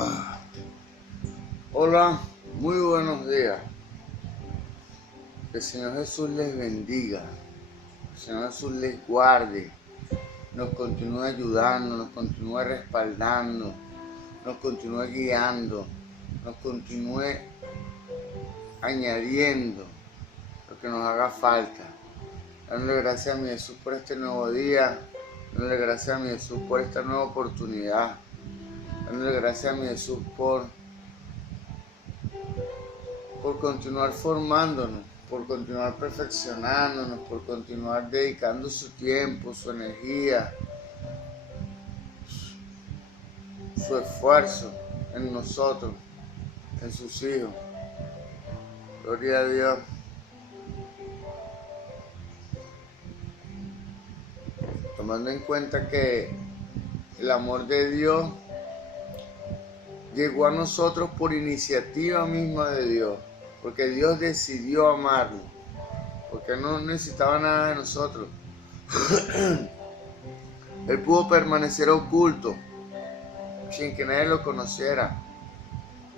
Ah, Hola, muy buenos días. Que el Señor Jesús les bendiga. Que el Señor Jesús les guarde. Nos continúe ayudando, nos continúe respaldando, nos continúe guiando, nos continúe añadiendo lo que nos haga falta. Dándole gracias a mi Jesús por este nuevo día. Dándole gracias a mi Jesús por esta nueva oportunidad. Dándole gracias a mi Jesús por continuar formándonos, por continuar perfeccionándonos, por continuar dedicando su tiempo, su energía, su esfuerzo en nosotros, en sus hijos. Gloria a Dios. Tomando en cuenta que el amor de Dios llegó a nosotros por iniciativa misma de Dios, porque Dios decidió amarlo, porque no necesitaba nada de nosotros. Él pudo permanecer oculto, sin que nadie lo conociera.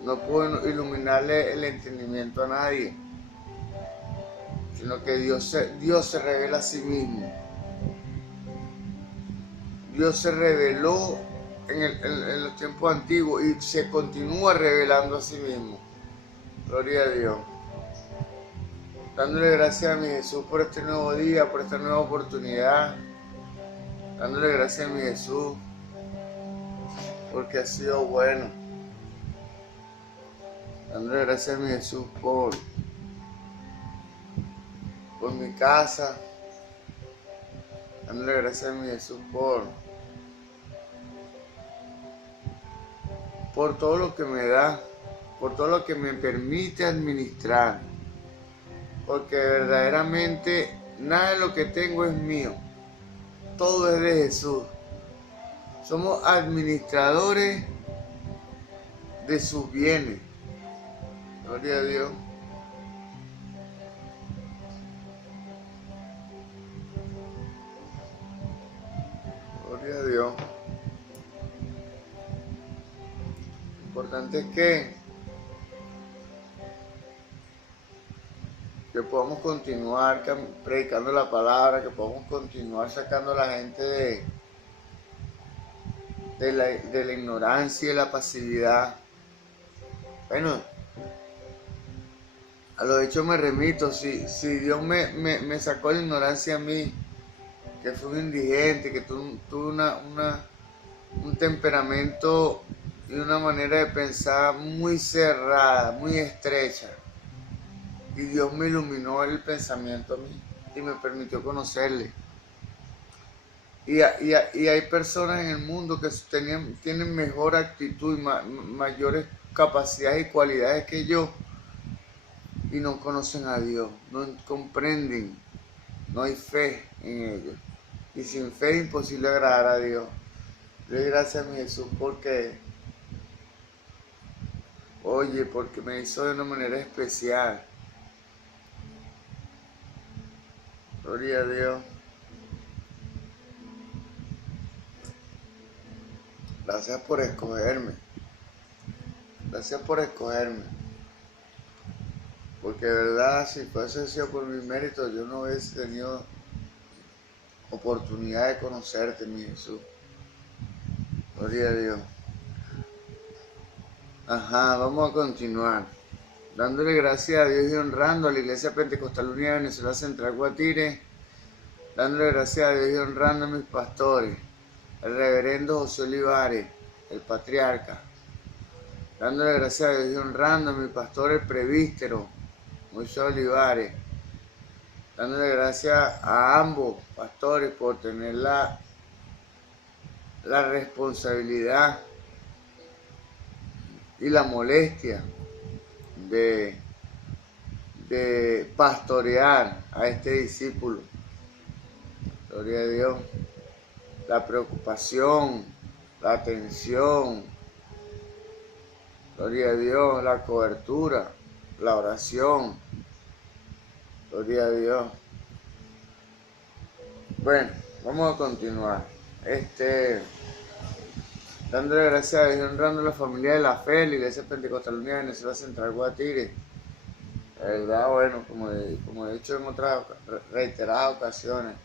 No pudo iluminarle el entendimiento a nadie, sino que Dios se revela a sí mismo. Dios se reveló en los tiempos antiguos y se continúa revelando a sí mismo. Gloria a Dios. Dándole gracias a mi Jesús por este nuevo día, por esta nueva oportunidad. Dándole gracias a mi Jesús porque ha sido bueno. Dándole gracias a mi Jesús por mi casa. Dándole gracias a mi Jesús por todo lo que me da, por todo lo que me permite administrar. Porque verdaderamente nada de lo que tengo es mío. Todo es de Jesús. Somos administradores de sus bienes. Gloria a Dios. Gloria a Dios. Lo importante es que podamos continuar predicando la palabra, que podamos continuar sacando a la gente de la ignorancia y de la pasividad. Bueno, a los hechos me remito. Si Dios me sacó de la ignorancia a mí, que fui un indigente, que tuve un temperamento y una manera de pensar muy cerrada, muy estrecha. Y Dios me iluminó el pensamiento a mí y me permitió conocerle. Y hay personas en el mundo que tienen mejor actitud y mayores capacidades y cualidades que yo y no conocen a Dios, no comprenden, no hay fe en ellos. Y sin fe es imposible agradar a Dios. Le doy gracias a mi Jesús porque me hizo de una manera especial. Gloria a Dios. Gracias por escogerme. Gracias por escogerme. Porque de verdad, si fuese sido por mi mérito, yo no hubiese tenido oportunidad de conocerte, mi Jesús. Gloria a Dios. Vamos a continuar. Dándole gracias a Dios y honrando a la Iglesia Pentecostal Unida de Venezuela Central Guatire. Dándole gracias a Dios y honrando a mis pastores. El reverendo José Olivares, el patriarca. Dándole gracias a Dios y honrando a mi pastor, el presbítero Moisés Olivares. Dándole gracias a ambos pastores por tener la responsabilidad y la molestia de pastorear a este discípulo. Gloria a Dios. La preocupación, la atención, gloria a Dios, la cobertura, la oración. Gloria a Dios. Bueno, vamos a continuar. dándole gracias a Dios y honrando a la familia de la fe, la Iglesia Pentecostal Unida de Venezuela Central Guatire. La verdad, bueno, como he dicho en otras reiteradas ocasiones,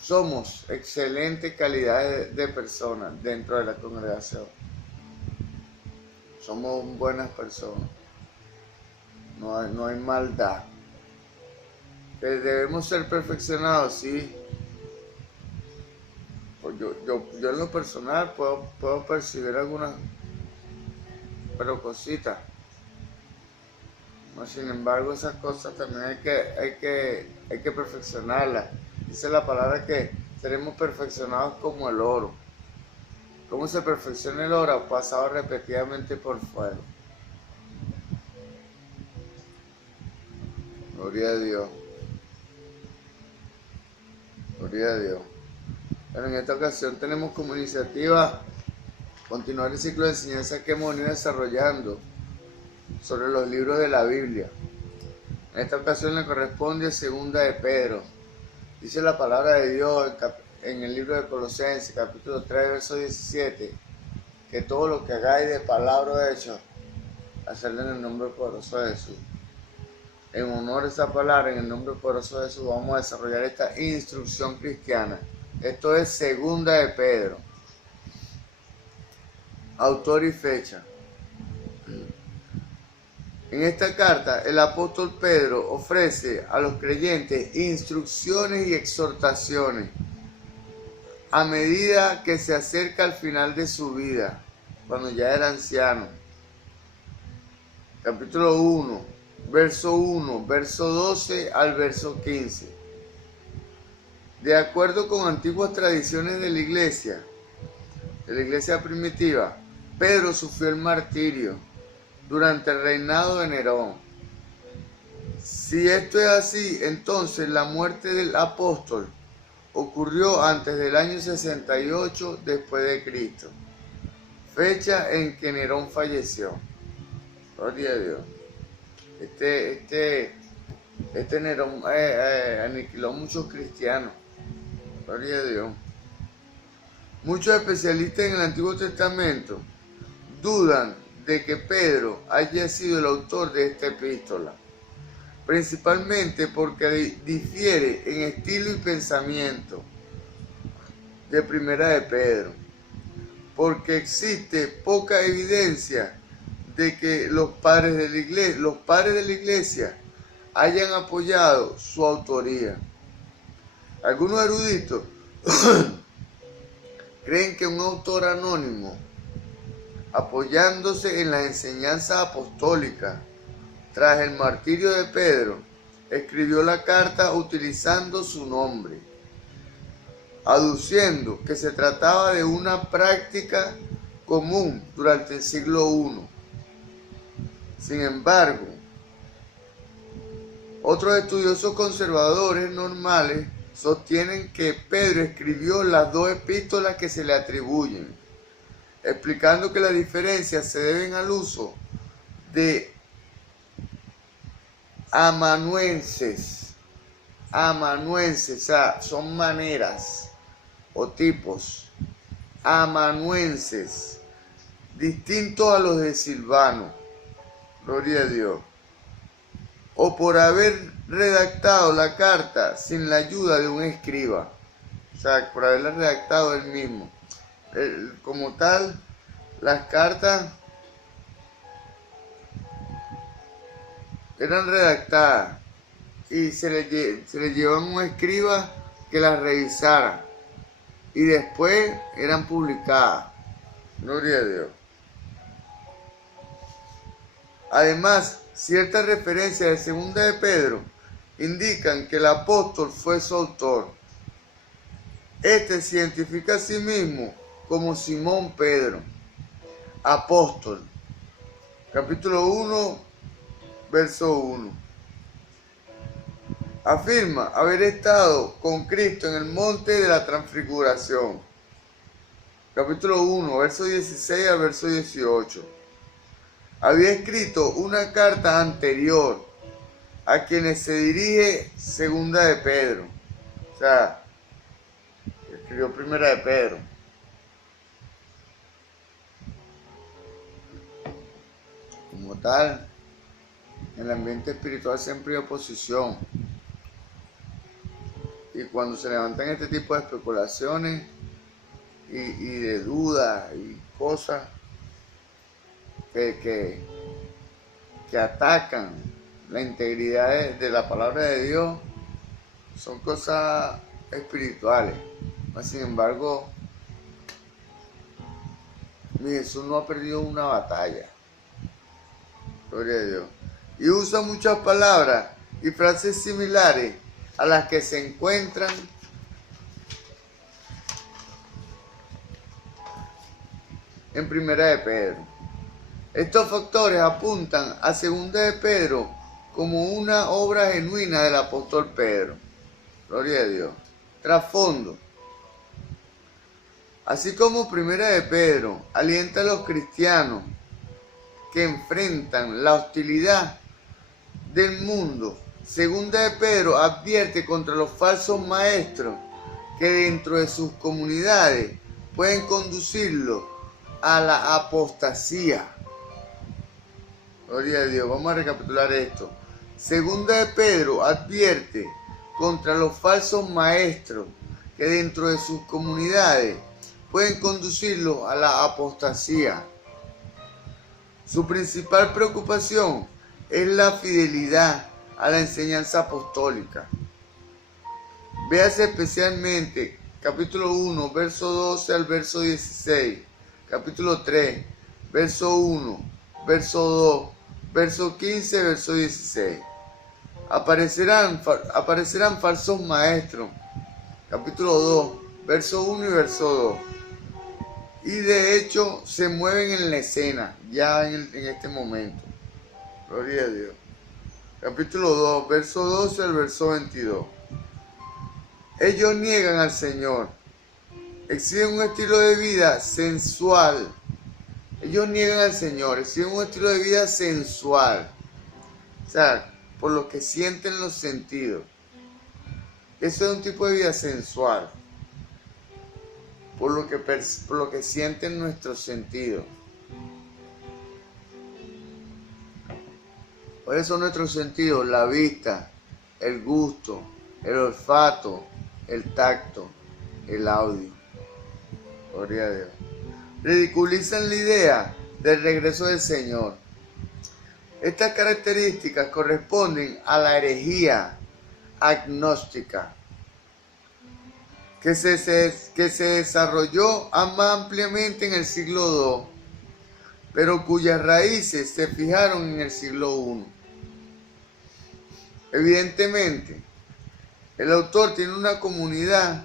somos excelente calidad de personas dentro de la congregación. Somos buenas personas. No hay maldad. Debemos ser perfeccionados, sí. Pues yo en lo personal puedo percibir algunas, pero cositas. No, sin embargo, esas cosas también hay que perfeccionarlas. Dice la palabra que seremos perfeccionados como el oro. ¿Cómo se perfecciona el oro? Pasado repetidamente por fuego. Gloria a Dios. Gloria a Dios. Pero en esta ocasión tenemos como iniciativa continuar el ciclo de enseñanza que hemos venido desarrollando sobre los libros de la Biblia. En esta ocasión le corresponde a Segunda de Pedro. Dice la palabra de Dios en el libro de Colosenses, capítulo 3, verso 17, que todo lo que hagáis de palabra o de hecho, hacerlo en el nombre poderoso de Jesús. En honor a esta palabra, en el nombre poderoso de Jesús, vamos a desarrollar esta instrucción cristiana. Esto es Segunda de Pedro. Autor y fecha. En esta carta, el apóstol Pedro ofrece a los creyentes instrucciones y exhortaciones a medida que se acerca al final de su vida, cuando ya era anciano. Capítulo 1, verso 12 al verso 15. De acuerdo con antiguas tradiciones de la iglesia primitiva, Pedro sufrió el martirio durante el reinado de Nerón. Si esto es así, entonces la muerte del apóstol ocurrió antes del año 68 después de Cristo, fecha en que Nerón falleció. Gloria a Dios. Este Nerón aniquiló a muchos cristianos. Gloria a Dios. Muchos especialistas en el Antiguo Testamento dudan de que Pedro haya sido el autor de esta epístola, principalmente porque difiere en estilo y pensamiento de Primera de Pedro, porque existe poca evidencia de que los padres de la iglesia hayan apoyado su autoría. Algunos eruditos creen que un autor anónimo, apoyándose en las enseñanzas apostólicas tras el martirio de Pedro, escribió la carta utilizando su nombre, aduciendo que se trataba de una práctica común durante el siglo I. Sin embargo, otros estudiosos conservadores normales sostienen que Pedro escribió las dos epístolas que se le atribuyen, explicando que las diferencias se deben al uso de amanuenses, o sea, son maneras o tipos, amanuenses, distintos a los de Silvano, gloria a Dios, o por haber redactado la carta sin la ayuda de un escriba, o sea, por haberla redactado él mismo. Como tal, las cartas eran redactadas y se le llevaba un escriba que las revisara y después eran publicadas. Gloria a Dios. Además, ciertas referencias de Segunda de Pedro indican que el apóstol fue su autor. Este se identifica a sí mismo como Simón Pedro, apóstol. Capítulo 1, verso 1. Afirma haber estado con Cristo en el monte de la transfiguración. Capítulo 1, verso 16 al verso 18. Había escrito una carta anterior a quienes se dirige Segunda de Pedro. O sea, escribió Primera de Pedro. Como tal, en el ambiente espiritual siempre hay oposición. Y cuando se levantan este tipo de especulaciones y de dudas y cosas que atacan la integridad de la palabra de Dios, son cosas espirituales. Sin embargo, mi Jesús no ha perdido una batalla. Gloria a Dios. Y usa muchas palabras y frases similares a las que se encuentran en Primera de Pedro. Estos factores apuntan a Segunda de Pedro como una obra genuina del apóstol Pedro. Gloria a Dios. Trasfondo. Así como Primera de Pedro alienta a los cristianos que enfrentan la hostilidad del mundo, Segunda de Pedro advierte contra los falsos maestros que dentro de sus comunidades pueden conducirlo a la apostasía. Gloria a Dios. Vamos a recapitular esto. Segunda de Pedro advierte contra los falsos maestros que dentro de sus comunidades pueden conducirlo a la apostasía. Su principal preocupación es la fidelidad a la enseñanza apostólica. Véase especialmente capítulo 1, verso 12 al verso 16, capítulo 3, verso 1, verso 2, verso 15, verso 16. Aparecerán falsos maestros, capítulo 2, verso 1 y verso 2. Y de hecho se mueven en la escena, ya en este momento. Gloria a Dios. Capítulo 2, verso 12 al verso 22. Ellos niegan al Señor. Exhiben un estilo de vida sensual. Ellos niegan al Señor, exhiben un estilo de vida sensual. O sea, por lo que sienten los sentidos. Eso es un tipo de vida sensual. Por lo que sienten nuestros sentidos. ¿Cuáles son nuestros sentidos? La vista, el gusto, el olfato, el tacto, el audio. Gloria a Dios. Ridiculizan la idea del regreso del Señor. Estas características corresponden a la herejía agnóstica que se desarrolló más ampliamente en el siglo II, pero cuyas raíces se fijaron en el siglo I. Evidentemente, el autor tiene una comunidad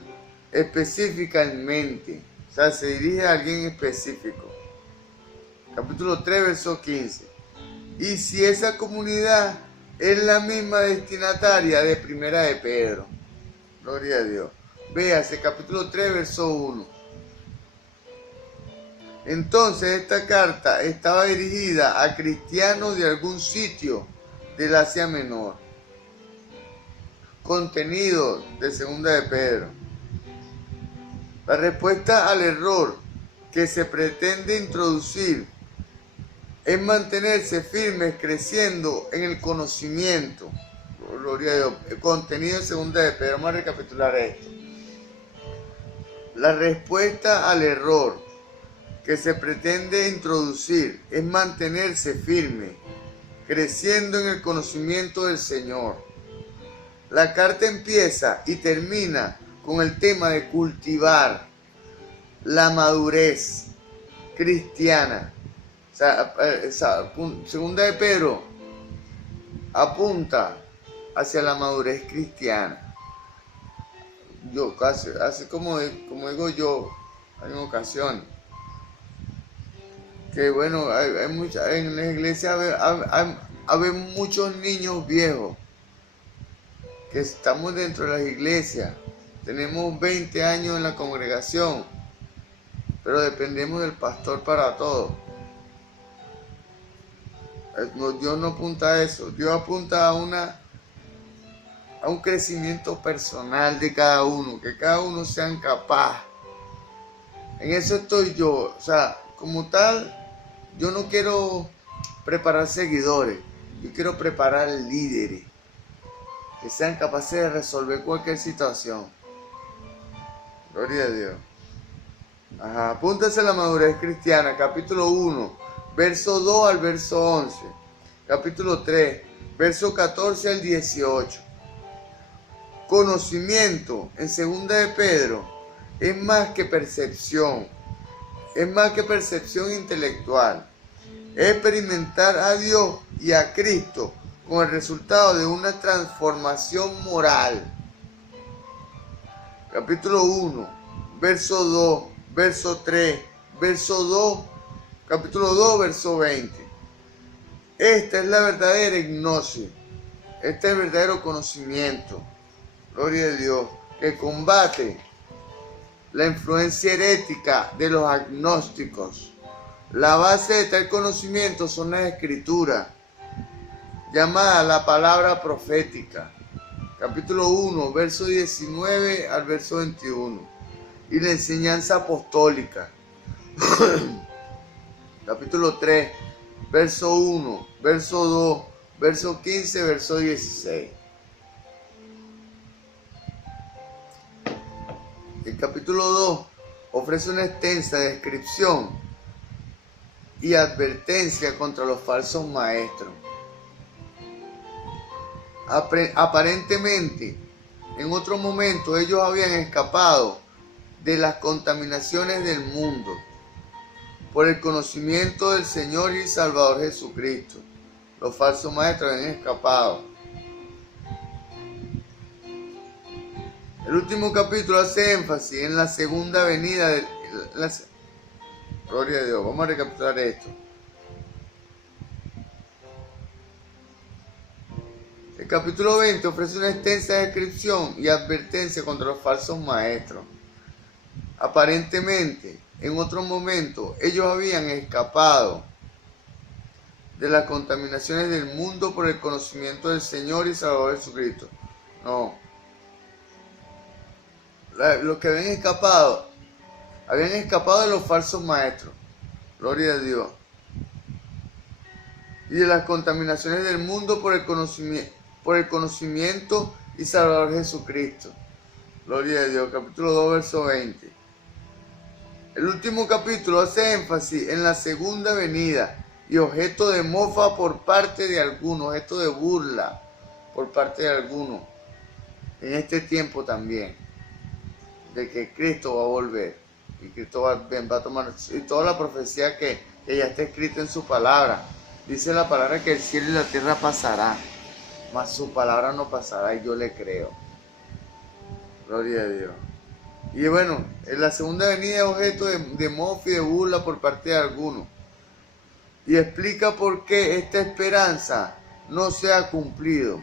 específica en mente, o sea, se dirige a alguien específico. Capítulo 3, verso 15. Y si esa comunidad es la misma destinataria de Primera de Pedro, gloria a Dios. Véase, capítulo 3, verso 1. Entonces esta carta estaba dirigida a cristianos de algún sitio del Asia Menor. Contenido de Segunda de Pedro. La respuesta al error que se pretende introducir es mantenerse firmes creciendo en el conocimiento. Gloria a Dios. El contenido de Segunda de Pedro. Vamos a recapitular esto. La respuesta al error que se pretende introducir es mantenerse firme, creciendo en el conocimiento del Señor. La carta empieza y termina con el tema de cultivar la madurez cristiana. Segunda de Pedro apunta hacia la madurez cristiana. Yo así como digo yo en ocasiones, que bueno, en la iglesia hay muchos niños viejos que estamos dentro de las iglesias, tenemos 20 años en la congregación, pero dependemos del pastor para todo. Dios no apunta a eso, Dios apunta a una a un crecimiento personal de cada uno, que cada uno sean capaz. En eso estoy yo, o sea, como tal, yo no quiero preparar seguidores, yo quiero preparar líderes que sean capaces de resolver cualquier situación. Gloria a Dios. Ajá, apúntase la madurez cristiana, capítulo 1, verso 2 al verso 11, capítulo 3, verso 14 al 18. Conocimiento, en 2 de Pedro, es más que percepción, es más que percepción intelectual. Es experimentar a Dios y a Cristo con el resultado de una transformación moral. Capítulo 1, verso 2, verso 3, verso 2, capítulo 2, verso 20. Esta es la verdadera hipnosis, este es el verdadero conocimiento, gloria a Dios, que combate la influencia herética de los agnósticos. La base de tal conocimiento son las escrituras, llamadas la palabra profética. Capítulo 1, verso 19 al verso 21. Y la enseñanza apostólica. Capítulo 3, verso 1, verso 2, verso 15, verso 16. El capítulo 2 ofrece una extensa descripción y advertencia contra los falsos maestros. Aparentemente, en otro momento ellos habían escapado de las contaminaciones del mundo por el conocimiento del Señor y Salvador Jesucristo. Los falsos maestros habían escapado. El último capítulo hace énfasis en la segunda venida de Gloria a Dios. Vamos a recapitular esto. El capítulo 20 ofrece una extensa descripción y advertencia contra los falsos maestros. Aparentemente, en otro momento, ellos habían escapado de las contaminaciones del mundo por el conocimiento del Señor y Salvador Jesucristo. No. Los que habían escapado de los falsos maestros. Gloria a Dios. Y de las contaminaciones del mundo por el conocimiento y Salvador Jesucristo. Gloria a Dios. Capítulo 2, verso 20. El último capítulo hace énfasis en la segunda venida y objeto de mofa por parte de algunos, objeto de burla por parte de algunos. En este tiempo también, de que Cristo va a volver y Cristo va a tomar, y toda la profecía que ya está escrita en su palabra. Dice la palabra que el cielo y la tierra pasará, mas su palabra no pasará, y yo le creo. Gloria a Dios. Y bueno, en la segunda venida es objeto de mofa y de burla por parte de algunos. Y explica por qué esta esperanza no se ha cumplido.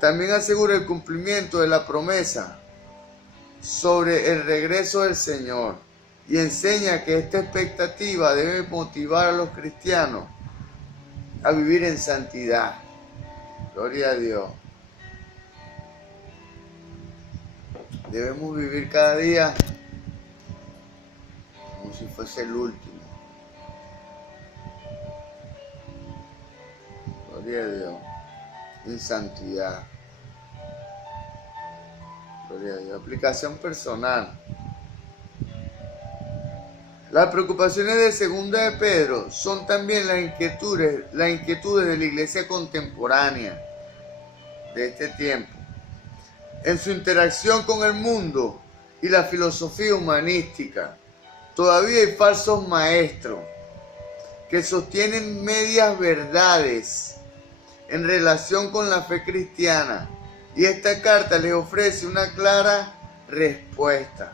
También asegura el cumplimiento de la promesa sobre el regreso del Señor. Y enseña que esta expectativa debe motivar a los cristianos a vivir en santidad. Gloria a Dios. Debemos vivir cada día como si fuese el último. Gloria a Dios. En santidad. Gloria a Dios. Aplicación personal. Las preocupaciones de 2 de Pedro son también las inquietudes de la iglesia contemporánea de este tiempo. En su interacción con el mundo y la filosofía humanística, todavía hay falsos maestros que sostienen medias verdades en relación con la fe cristiana, y esta carta les ofrece una clara respuesta.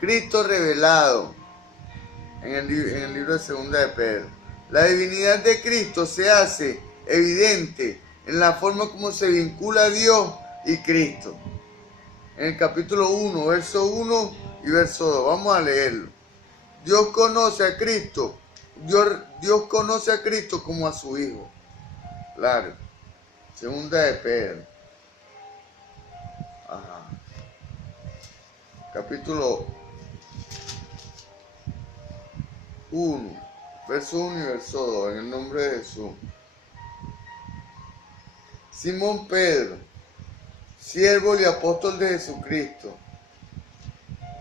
Cristo revelado en el libro de 2 de Pedro. La divinidad de Cristo se hace evidente en la forma como se vincula a Dios y Cristo. En el capítulo 1, verso 1 y verso 2. Vamos a leerlo. Dios conoce a Cristo. Dios conoce a Cristo como a su Hijo. Claro. Segunda de Pedro. Ajá. Capítulo 1, verso 1 y verso 2, en el nombre de Jesús. Simón Pedro, siervo y apóstol de Jesucristo,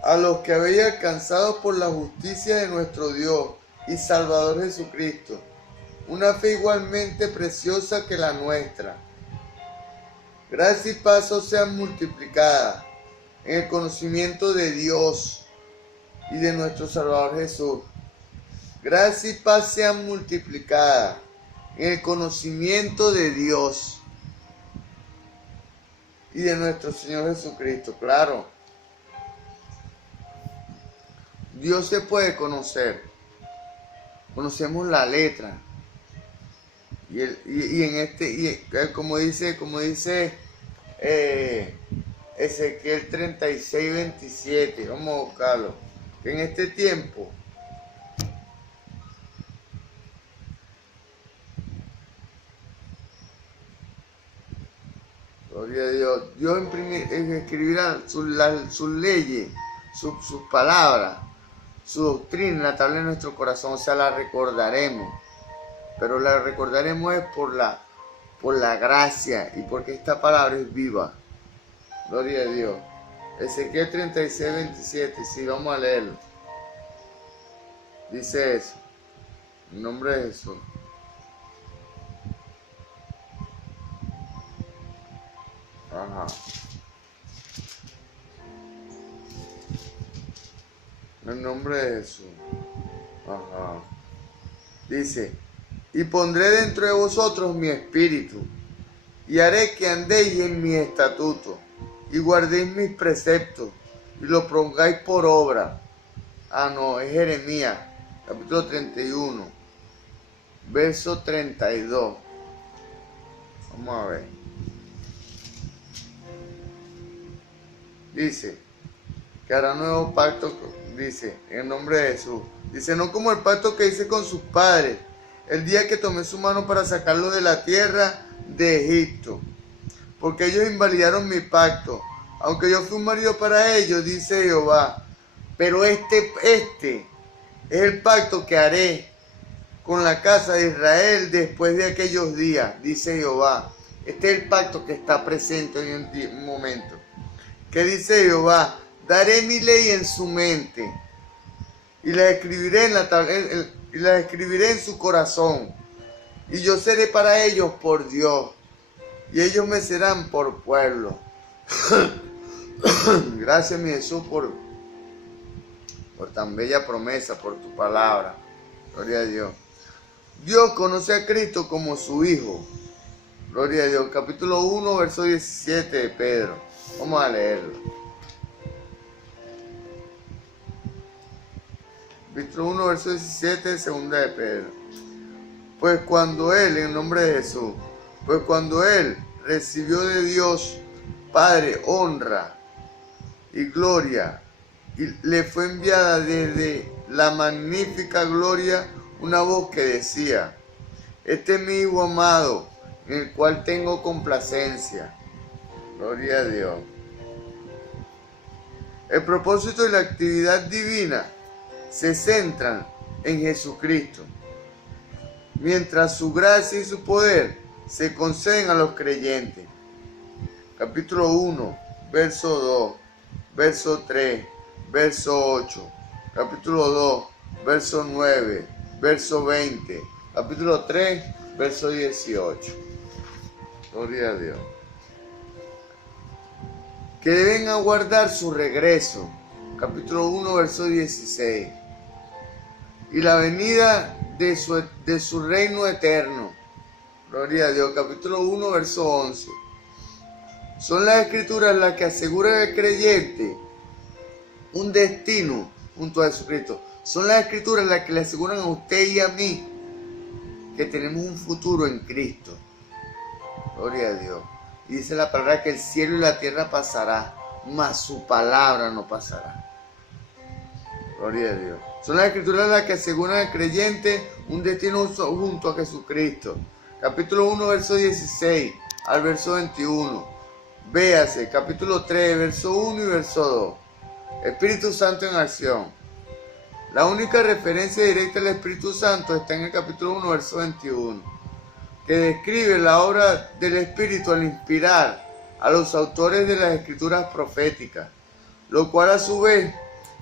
a los que habéis alcanzado por la justicia de nuestro Dios y Salvador Jesucristo, una fe igualmente preciosa que la nuestra. Gracia y paz os sean multiplicadas en el conocimiento de Dios y de nuestro Salvador Jesús. Gracia y paz sean multiplicadas en el conocimiento de Dios y de nuestro Señor Jesucristo. Claro, Dios se puede conocer. Conocemos la letra. Como dice Ezequiel 36, 27, vamos a buscarlo. Que en este tiempo gloria a Dios, Dios escribirá sus leyes, sus palabras, su doctrina en la tabla de nuestro corazón, o sea, la recordaremos. Pero la recordaremos es por la gracia y porque esta palabra es viva. Gloria a Dios. Ezequiel 36, 27, sí, vamos a leerlo. Dice eso, en nombre de Jesús. Ajá. En nombre de Jesús. Ajá. Dice: y pondré dentro de vosotros mi espíritu, y haré que andéis en mis estatutos, y guardéis mis preceptos, y los pongáis por obra. Ah, no, es Jeremías, capítulo 31, verso 32. Vamos a ver. Dice que hará nuevo pacto, dice, en el nombre de Jesús. Dice: no como el pacto que hice con sus padres, el día que tomé su mano para sacarlo de la tierra de Egipto, porque ellos invalidaron mi pacto, aunque yo fui un marido para ellos, dice Jehová. Pero este es el pacto que haré con la casa de Israel después de aquellos días, dice Jehová. Este es el pacto que está presente en un momento. ¿Qué dice Jehová? Daré mi ley en su mente y la escribiré y la escribiré en su corazón, y yo seré para ellos por Dios, y ellos me serán por pueblo. Gracias, mi Jesús, por tan bella promesa, por tu palabra. Gloria a Dios. Dios conoce a Cristo como su Hijo. Gloria a Dios. Capítulo 1, verso 17 de Pedro. Vamos a leerlo. Capítulo 1, verso 17, segunda de Pedro. Pues cuando Él, en nombre de Jesús, pues cuando Él recibió de Dios Padre honra y gloria, y le fue enviada desde la magnífica gloria una voz que decía: este es mi Hijo amado, en el cual tengo complacencia. Gloria a Dios. El propósito y la actividad divina se centran en Jesucristo, mientras su gracia y su poder se conceden a los creyentes. Capítulo 1, verso 2, verso 3, verso 8, capítulo 2, verso 9, verso 20, capítulo 3, verso 18. Gloria a Dios. Que deben aguardar su regreso. Capítulo 1, verso 16. Y la venida de su reino eterno. Gloria a Dios. Capítulo 1, verso 11. Son las escrituras las que aseguran al creyente un destino junto a Jesucristo. Son las escrituras las que le aseguran a usted y a mí que tenemos un futuro en Cristo. Gloria a Dios. Y dice la palabra que el cielo y la tierra pasará, mas su palabra no pasará. Gloria a Dios. Son las escrituras las que aseguran al creyente un destino junto a Jesucristo. Capítulo 1, verso 16. al verso 21. Véase, capítulo 3, verso 1 y verso 2. Espíritu Santo en acción. La única referencia directa al Espíritu Santo está en el capítulo 1, verso 21, que describe la obra del Espíritu al inspirar a los autores de las escrituras proféticas, lo cual a su vez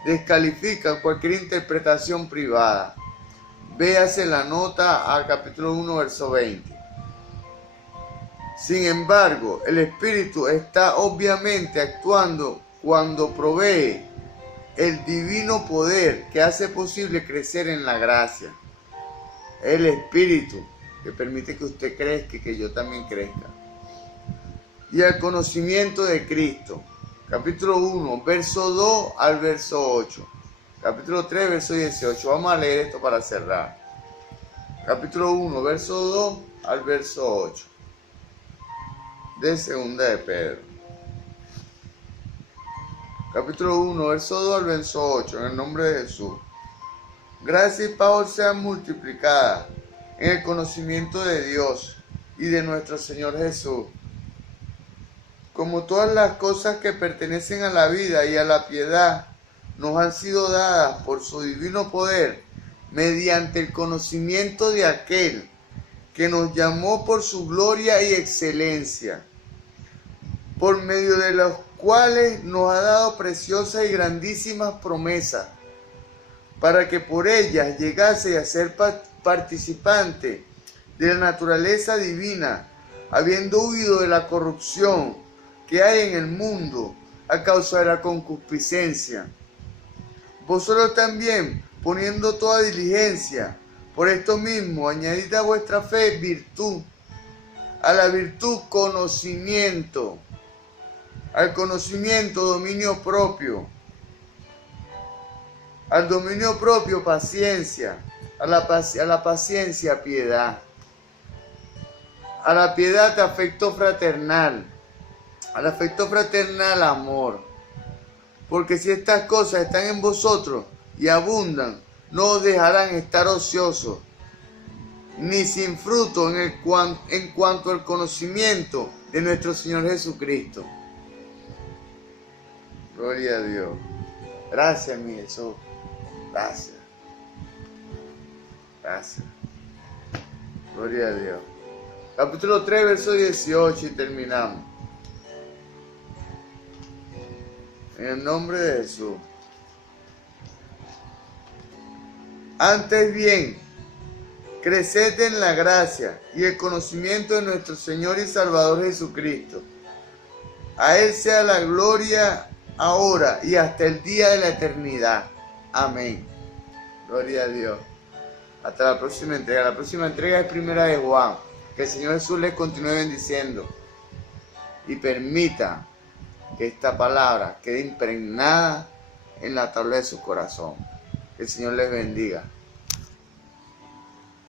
descalifica cualquier interpretación privada. Véase la nota al capítulo 1, verso 20. Sin embargo, el Espíritu está obviamente actuando cuando provee el divino poder que hace posible crecer en la gracia. El Espíritu que permite que usted crezca y que yo también crezca. Y el conocimiento de Cristo. Capítulo 1, verso 2 al verso 8. Capítulo 3, verso 18. Vamos a leer esto para cerrar. Capítulo 1, verso 2 al verso 8. De segunda de Pedro. Capítulo 1, verso 2 al verso 8. En el nombre de Jesús. Gracia y paz sean multiplicadas en el conocimiento de Dios y de nuestro Señor Jesús. Como todas las cosas que pertenecen a la vida y a la piedad nos han sido dadas por su divino poder, mediante el conocimiento de aquel que nos llamó por su gloria y excelencia, por medio de los cuales nos ha dado preciosas y grandísimas promesas, para que por ellas llegase a ser participante de la naturaleza divina, habiendo huido de la corrupción que hay en el mundo a causa de la concupiscencia. Vosotros también, poniendo toda diligencia, por esto mismo, añadid a vuestra fe virtud, a la virtud conocimiento, al conocimiento dominio propio, al dominio propio paciencia, a la paciencia piedad, a la piedad afecto fraternal, al afecto fraternal amor. Porque si estas cosas están en vosotros y abundan, no os dejarán estar ociosos, ni sin fruto en cuanto al conocimiento de nuestro Señor Jesucristo. Gloria a Dios. Gracias, mi Jesús. Gracias. Gracias. Gloria a Dios. Capítulo 3, verso 18 y terminamos. En el nombre de Jesús. Antes bien, creced en la gracia y el conocimiento de nuestro Señor y Salvador Jesucristo. A Él sea la gloria ahora y hasta el día de la eternidad. Amén. Gloria a Dios. Hasta la próxima entrega. La próxima entrega es primera de Juan. Que el Señor Jesús les continúe bendiciendo y permita que esta palabra quede impregnada en la tabla de su corazón. Que el Señor les bendiga.